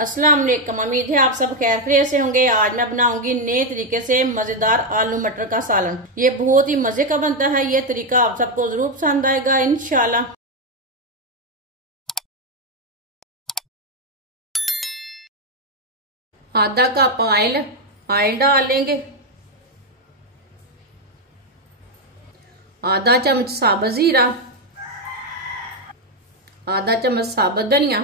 अस्सलाम वालेकुम। उम्मीद है आप सब खैर खैरियत से होंगे। आज मैं बनाऊंगी नए तरीके से मजेदार आलू मटर का सालन। ये बहुत ही मजे का बनता है। ये तरीका आप सबको जरूर पसंद आएगा इंशाल्लाह। आधा कप ऑयल डाल लेंगे। आधा चम्मच साबुत जीरा, आधा चम्मच साबुत धनिया।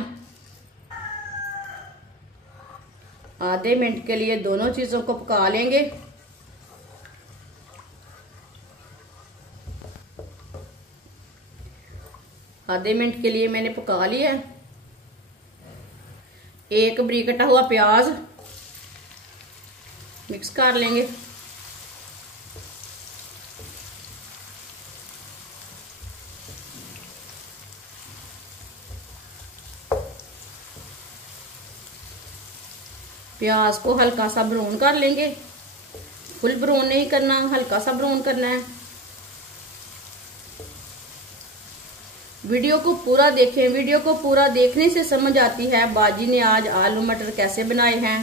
आधे मिनट के लिए दोनों चीजों को पका लेंगे। आधे मिनट के लिए मैंने पका लिया। एक बारीक कटा हुआ प्याज मिक्स कर लेंगे। प्याज को हल्का सा ब्राउन कर लेंगे। फुल ब्राउन नहीं करना, हल्का सा ब्राउन करना है। वीडियो को पूरा देखें। वीडियो को पूरा देखने से समझ आती है बाजी ने आज आलू मटर कैसे बनाए हैं।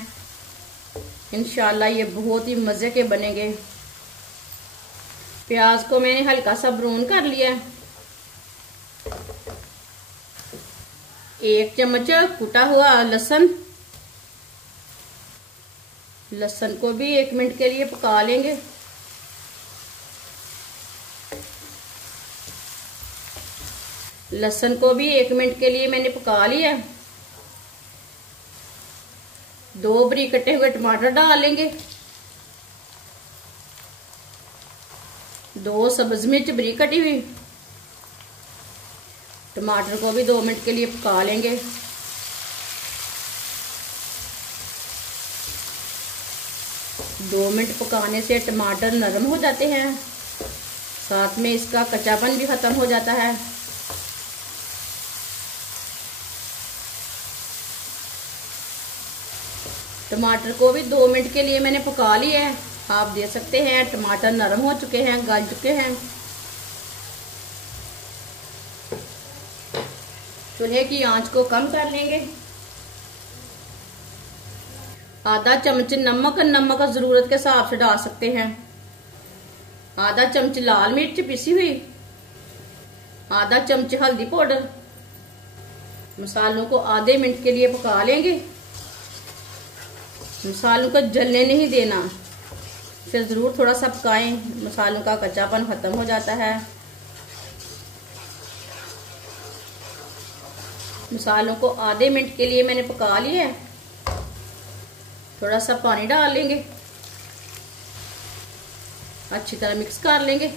इंशाल्लाह ये बहुत ही मजे के बनेंगे। प्याज को मैंने हल्का सा ब्राउन कर लिया। 1 चम्मच कुटा हुआ लहसुन को भी 1 मिनट के लिए पका लेंगे। लहसुन को भी 1 मिनट के लिए मैंने पका लिया। 2 बारीक कटे हुए टमाटर डाल लेंगे। 2 सब्ज मिर्च बारीक कटी हुई। टमाटर को भी 2 मिनट के लिए पका लेंगे। दो मिनट पकाने से टमाटर नरम हो जाते हैं, साथ में इसका कच्चापन भी खत्म हो जाता है। टमाटर को भी 2 मिनट के लिए मैंने पका लिया है। आप देख सकते हैं टमाटर नरम हो चुके हैं, गल चुके हैं। चूल्हे की आंच को कम कर लेंगे। आधा चम्मच नमक जरूरत के हिसाब से डाल सकते हैं। आधा चम्मच लाल मिर्च पिसी हुई, आधा चम्मच हल्दी पाउडर। मसालों को आधे मिनट के लिए पका लेंगे। मसालों को जलने नहीं देना, फिर जरूर थोड़ा सा पकाएं, मसालों का कच्चापन खत्म हो जाता है। मसालों को आधे मिनट के लिए मैंने पका लिया है। थोड़ा सा पानी डाल लेंगे, अच्छी तरह मिक्स कर लेंगे।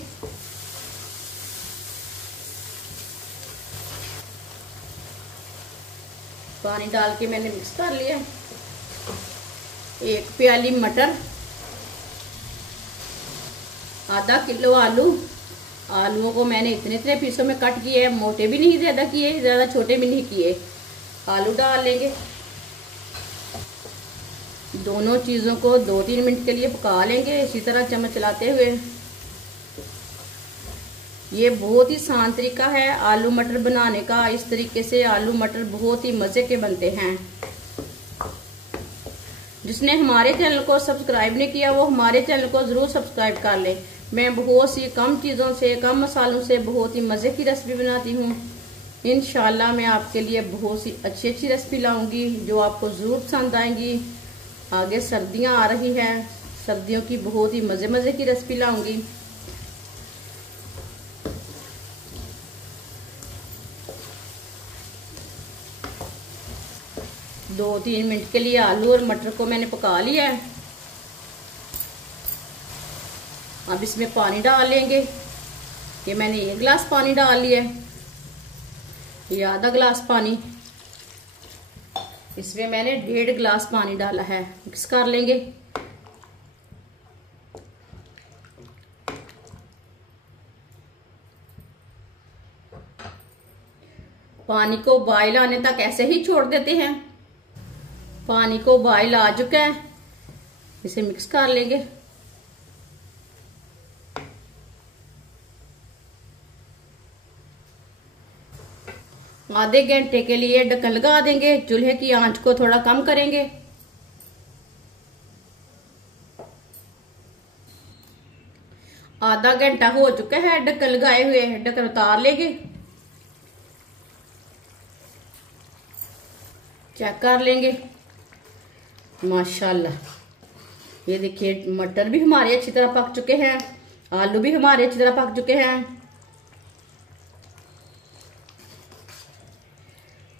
पानी डाल के मैंने मिक्स कर लिया। 1 प्याली मटर, आधा किलो आलूओं को मैंने इतने पीसों में कट किए हैं। मोटे भी नहीं ज्यादा किए, ज्यादा छोटे भी नहीं किए। आलू डाल लेंगे। दोनों चीजों को 2-3 मिनट के लिए पका लेंगे, इसी तरह चम्मच चलाते हुए। ये बहुत ही आसान तरीका है आलू मटर बनाने का। इस तरीके से आलू मटर बहुत ही मजे के बनते हैं। जिसने हमारे चैनल को सब्सक्राइब नहीं किया वो हमारे चैनल को जरूर सब्सक्राइब कर ले। मैं बहुत सी कम चीजों से, कम मसालों से बहुत ही मजे की रेसिपी बनाती हूँ। इंशाल्लाह मैं आपके लिए बहुत सी अच्छी रेसिपी लाऊंगी जो आपको जरूर पसंद आएंगी। आगे सर्दियां आ रही हैं, सर्दियों की बहुत ही मजे की रेसिपी लाऊंगी। दो 3 मिनट के लिए आलू और मटर को मैंने पका लिया है। अब इसमें पानी डाल लेंगे। ये मैंने 1 गिलास पानी डाल लिया है, ये आधा गिलास पानी। इसमें मैंने 1.5 गिलास पानी डाला है। मिक्स कर लेंगे। पानी को बॉयल आने तक ऐसे ही छोड़ देते हैं। पानी को बॉयल आ चुका है, इसे मिक्स कर लेंगे। आधे घंटे के लिए ढक्कन लगा देंगे। चूल्हे की आंच को थोड़ा कम करेंगे। आधा घंटा हो चुका है ढक्कन लगाए हुए। ढक्कन उतार लेंगे, चेक कर लेंगे। माशाल्लाह, ये देखिए मटर भी हमारे अच्छी तरह पक चुके हैं, आलू भी हमारे अच्छी तरह पक चुके हैं,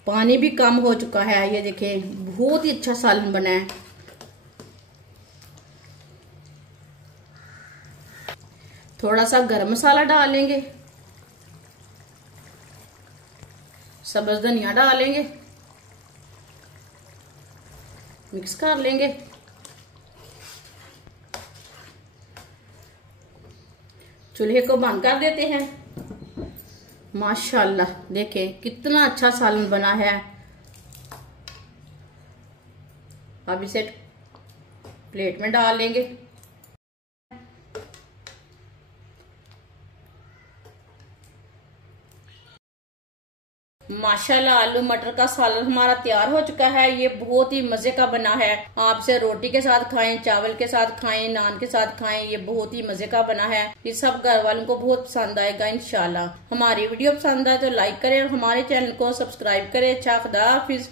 पानी भी कम हो चुका है। ये देखिए बहुत ही अच्छा सालन बना है। थोड़ा सा गरम मसाला डालेंगे, सब्ज धनिया डालेंगे, मिक्स कर लेंगे। चूल्हे को बंद कर देते हैं। माशाल्लाह देखें कितना अच्छा सालन बना है। अब इसे प्लेट में डाल लेंगे। माशाल्लाह आलू मटर का सालन हमारा तैयार हो चुका है। ये बहुत ही मजे का बना है। आप इसे रोटी के साथ खाएं, चावल के साथ खाएं, नान के साथ खाएं। ये बहुत ही मजे का बना है। ये सब घर वालों को बहुत पसंद आएगा इंशाल्लाह। हमारी वीडियो पसंद आए तो लाइक करें और हमारे चैनल को सब्सक्राइब करें। अच्छा खुदा हाफिज।